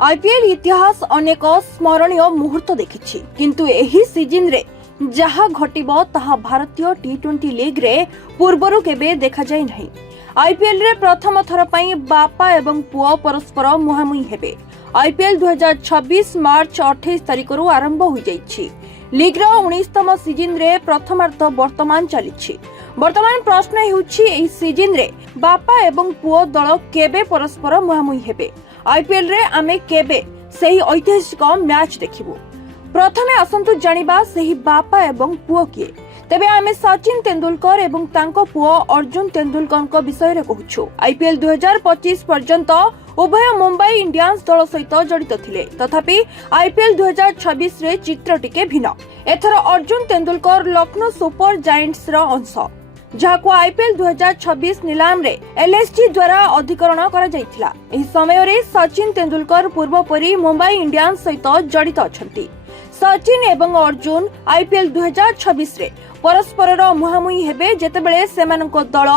IPL इतिहास अनेक स्मरणीय मुहूर्त देखिछि किंतु एही सीजन रे जहा घटिबो ताहा भारतीय टी20 लीग रे पूर्वरु केबे देखा जाय नहीं। आईपीएल रे प्रथम थर पई बापा एवं पुओ परस्पर मुहामुही हेबे। आईपीएल 2026 मार्च 28 तारिख रु आरंभ हो जाइछि। लीग रो 19तम सीजन रे प्रथमार्ध वर्तमान चलिछि। वर्तमान प्रश्न हेउछि एही सीजन रे बापा एवं पुओ दल केबे परस्पर मुहामुही हेबे। आईपीएल रे आमे केबे सही ऐतिहासिक मैच देखिबु। प्रथमे असंतु जानिबा सही बापा एवं पुओ किए। तेबे आमे सचिन तेंदुलकर एवं तांको पुओ अर्जुन तेंदुलकर को विषय रे कहूछु। आईपीएल 2025 पर्यंत उभय मुंबई इंडियंस दल सहित जड़ित थिले, तथापि आईपीएल 2026 रे चित्र टिके भिन्न। एथर अर्जुन तेंदुलकर लखनऊ सुपर जायंट्स रो अंश, जहाको आईपीएल 2026 नीलाम रे एलएसजी द्वारा अधिकरण करा जायथिला। एही समय रे सचिन तेंदुलकर पूर्व परी मुंबई इंडियंस सहित जड़ित अछंती। सचिन एवं अर्जुन आईपीएल 2026 रे परस्पर मुहामुही हेबे, जेतेबेले सेमानक दल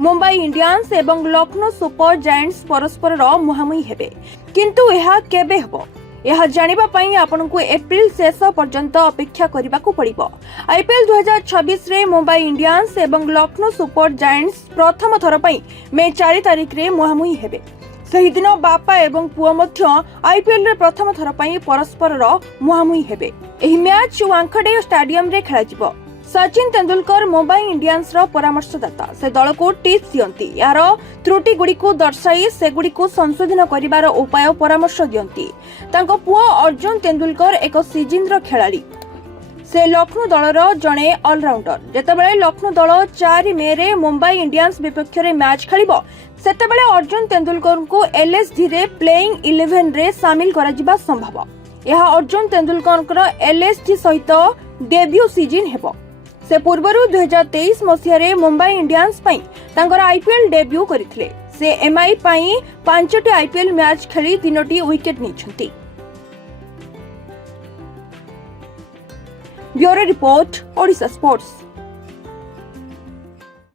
मुंबई इंडियंस एवं लखनऊ सुपर जायंट्स परस्पर मुहामुही हेबे। किंतु यह केबे हबो यह जानिबा पई आपनकु एप्रिल शेष पर्यंत अपेक्षा करिबाकू पड़िबो। आईपीएल 2026 रे मुंबई इंडियंस एवं लखनऊ सुपर जायंट्स प्रथम थर पई मे 4 तारिख रे मुहामुही हेबे। सही दिन बापा एवं पुओ मध्य आईपीएल रे प्रथम थर पई परस्पर मुहामुही हेबे। एही मैच वांखडे स्टेडियम रे खेला जिवो। सचिन तेंदुलकर मुंबई इंडियंस रो परामर्शदाता, से दल को टिप्स दियंती। यार त्रुटि गुडी को दर्शाई से गुडी को संशोधन करिवार उपाय परामर्श दियंती। तांको पुओ अर्जुन तेंदुलकर एक सीजन रो खेलाड़ी। से लखनऊ दलर जणे ऑलराउंडर। जेतेबेले लखनऊ दल 4 मे रे मुंबई इंडियंस विपक्ष रे मैच खेलिबो, सेतेबेले अर्जुन तेंदुलकर को एलएसजी रे प्लेइंग 11 रे शामिल करा जिबा संभव। यह अर्जुन तेंदुलकर एलएसजी सहित डेब्यू सीजन हेबो। से पूर्वरु 2023 मसिया रे मुंबई इंडियंस पई तांकर आईपीएल डेब्यू करिथिले। से एमआई पई 5टी आईपीएल मैच खेली 3टी विकेट नेछंती। Bureau report, Odisha sports.